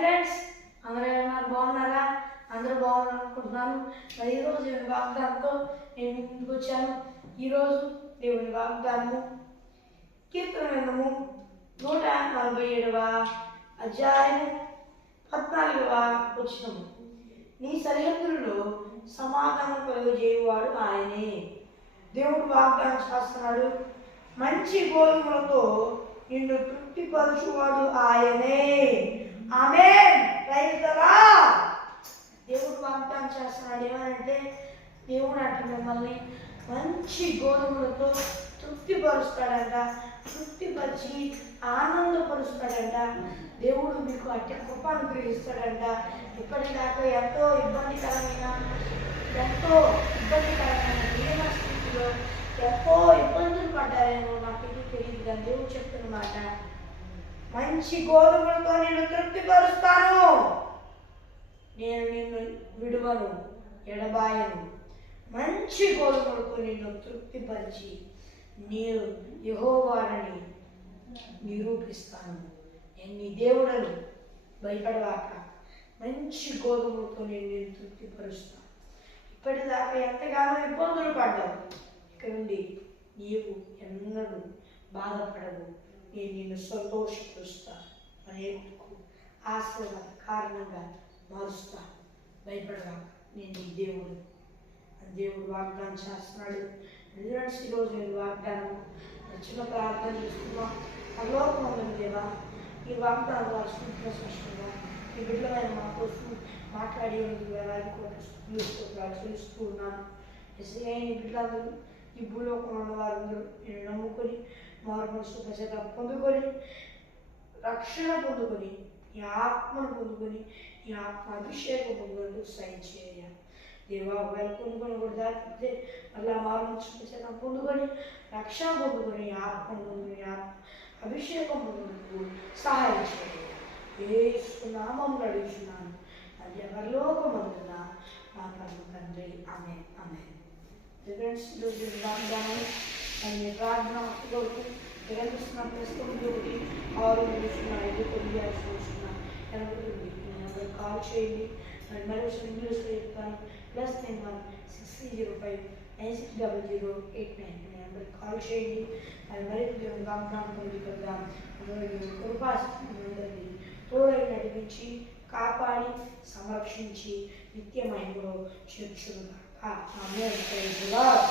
Friends, అందరూ ఏమన్నారు? బాగున్నారా? అందరూ బాగున్నారనుకుంటున్నాను. మరి ఈరోజు దేవుని వాగ్దానంతో నేను ముందుకు వచ్చాను. ఈరోజు దేవుని వాగ్దానము కీర్తన గ్రంథము 147వ అధ్యాయము 14వ వచనము. నీ సరిహద్దులలో సమాధానం కలుగజేయువాడు ఆయనే. దేవుడు వాగ్దానం చేస్తున్నాడు, మంచి గోధుమలతో నిన్ను తృప్తిపరచువాడు ఆయనే. ఆమేన్. Praise the Lord. దేవుడు వాగ్దానం చేస్తున్నాడు ఏమనంటే, దేవుడు అంటే మిమ్మల్ని మంచి గోధుమలతో తృప్తిపరుస్తాడంట, తృప్తిపరిచి ఆనందపరుస్తాడంట. దేవుడు మీకు అట్టి కృప అనుగ్రహిస్తాడంట. ఇప్పటిదాకా ఎంతో ఇబ్బందికరమైన జీవన స్థితిలో ఎంతో ఇబ్బందులు పడ్డారేమో, నాకు ఇది తెలియదు, కానీ దేవుడు చెప్తున్నమాట, మంచి గోధుమలతో నేను తృప్తిపరుస్తాను, నేను నిన్ను విడువను, ఎడబాయను. మంచి గోధుమలతో నిన్ను తృప్తిపరిచి నేను యెహోవానని నిరూపిస్తాను. నేను నీ దేవుడను, భయపడవాక. మంచి గోధుమలతో నేను తృప్తిపరుస్తాను. ఇప్పటిదాకా ఎంతగానో ఇబ్బందులు పడ్డావు, ఇక నుండి నీవు ఎన్నడూ బాధపడవు. నేను నిన్ను సంతోషపరుస్తాను, అనేకులకు ఆశీర్వాద కారణంగా మారుస్తాను. భయపడవాక, నేను నీ దేవుడు. దేవుడు వాగ్దానం చేస్తున్నాడు. ఈరోజు నేను వాగ్దానం చిన్న ప్రార్థన చేస్తున్నాం. పరలోకమందున్న దేవా, ఈ వాగ్దానం వారు స్పష్టంగా ఈ బిడ్డలైన మా కోసం మాట్లాడి వేలాది కోట్ల చూస్తూ ఉన్నాను. ఎస్ఐ నీ బిడ్డలందరూ, ఈ భూలోకంలో ఉన్న వారందరూ నేను నమ్ముకొని మారు మనసు ప్రజగా పొందుకొని రక్షణ పొందుకొని ఈ ఆత్మను పొందుకొని ఈ ఆత్మ అభిషేకం పొందుకొని సాయం చేయాలి. దేవా, ఒకవేళ పొందుకొని కూడా దాటితే మళ్ళీ మారు మనసు ప్రజగా పొందుకొని రక్షణ పొందుకొని ఆత్మను పొందుకొని ఆత్మ అభిషేకం పొందుకు సహాయం చేయాలి. యేసు నామములో అడుగుచున్నాను, అది పరలోకమందున మా పరమ తండ్రి. ఆమేన్. ఆమేన్. ఫ్రెండ్స్, ఈరోజు వాగ్దానం నేను ప్రార్థన కొరకు విరమిస్తున్న ప్రస్తుతం 6 కాల్ చేయండి. మరి ఇంగ్లీష్లో చెప్తాను. +91 6305 960089 నెంబర్కి కాల్ చేయండి. అది మరి వాగ్దానం పొందుకుందాం. కృపాశక్తిని తోడై నడిపించి కాపాడి సంరక్షించి నిత్యమైనలో చేర్చును. ఆమేన్. Praise the lord.